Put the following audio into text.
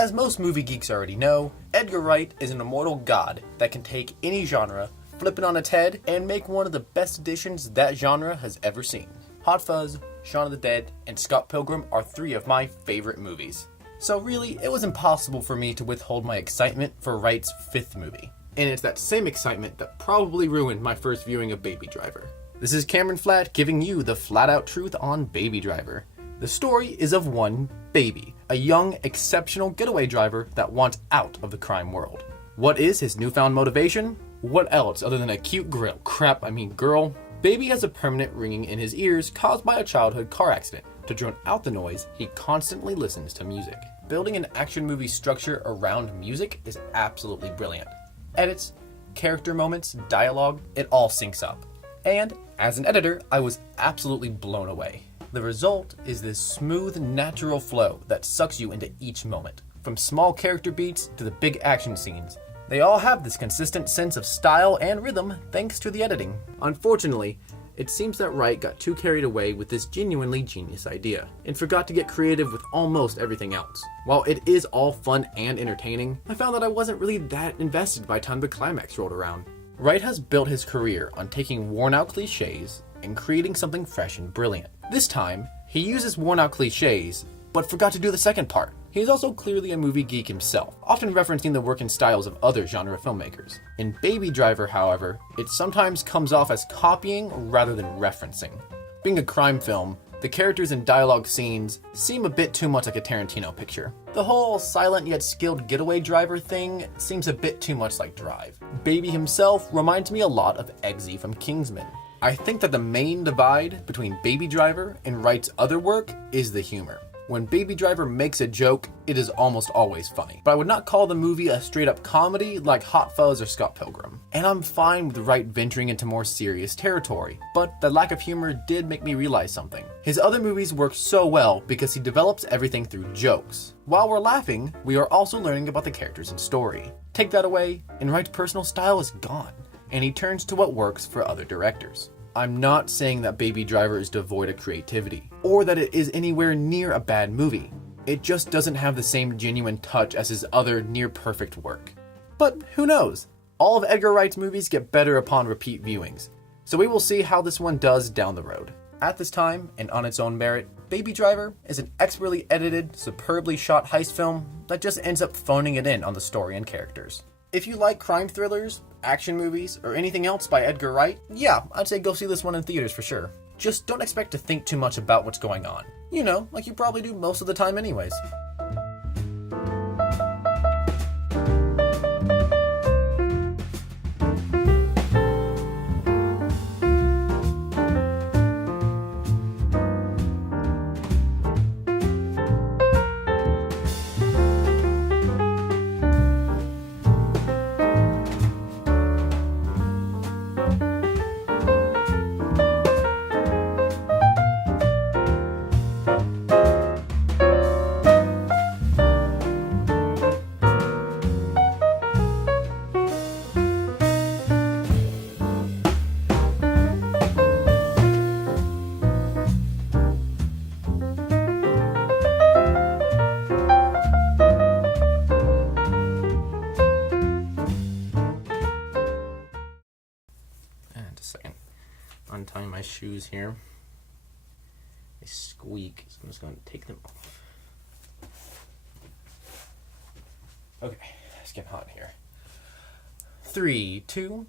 As most movie geeks already know, Edgar Wright is an immortal god that can take any genre, flip it on its head, and make one of the best additions that genre has ever seen. Hot Fuzz, Shaun of the Dead, and Scott Pilgrim are three of my favorite movies. So really, it was impossible for me to withhold my excitement for Wright's fifth movie. And it's that same excitement that probably ruined my first viewing of Baby Driver. This is Cameron Flatt giving you the flat-out truth on Baby Driver. The story is of one Baby, a young, exceptional getaway driver that wants out of the crime world. What is his newfound motivation? What else other than a cute girl? Baby has a permanent ringing in his ears caused by a childhood car accident. To drown out the noise, he constantly listens to music. Building an action movie structure around music is absolutely brilliant. Edits, character moments, dialogue, it all syncs up. And as an editor, I was absolutely blown away. The result is this smooth, natural flow that sucks you into each moment. From small character beats to the big action scenes, they all have this consistent sense of style and rhythm thanks to the editing. Unfortunately, it seems that Wright got too carried away with this genuinely genius idea and forgot to get creative with almost everything else. While it is all fun and entertaining, I found that I wasn't really that invested by the time the climax rolled around. Wright has built his career on taking worn-out cliches and creating something fresh and brilliant. This time, he uses worn-out cliches, but forgot to do the second part. He is also clearly a movie geek himself, often referencing the work and styles of other genre filmmakers. In Baby Driver, however, it sometimes comes off as copying rather than referencing. Being a crime film, the characters and dialogue scenes seem a bit too much like a Tarantino picture. The whole silent yet skilled getaway driver thing seems a bit too much like Drive. Baby himself reminds me a lot of Eggsy from Kingsman. I think that the main divide between Baby Driver and Wright's other work is the humor. When Baby Driver makes a joke, it is almost always funny. But I would not call the movie a straight-up comedy like Hot Fuzz or Scott Pilgrim. And I'm fine with Wright venturing into more serious territory, but the lack of humor did make me realize something. His other movies work so well because he develops everything through jokes. While we're laughing, we are also learning about the characters and story. Take that away, and Wright's personal style is gone, and he turns to what works for other directors. I'm not saying that Baby Driver is devoid of creativity, or that it is anywhere near a bad movie. It just doesn't have the same genuine touch as his other near-perfect work. But who knows? All of Edgar Wright's movies get better upon repeat viewings, so we will see how this one does down the road. At this time, and on its own merit, Baby Driver is an expertly edited, superbly shot heist film that just ends up phoning it in on the story and characters. If you like crime thrillers, action movies, or anything else by Edgar Wright, yeah, I'd say go see this one in theaters for sure. Just don't expect to think too much about what's going on. You know, like you probably do most of the time anyways. Untying my shoes here. They squeak, so I'm just going to take them off. Okay, it's getting hot in here. 3, 2,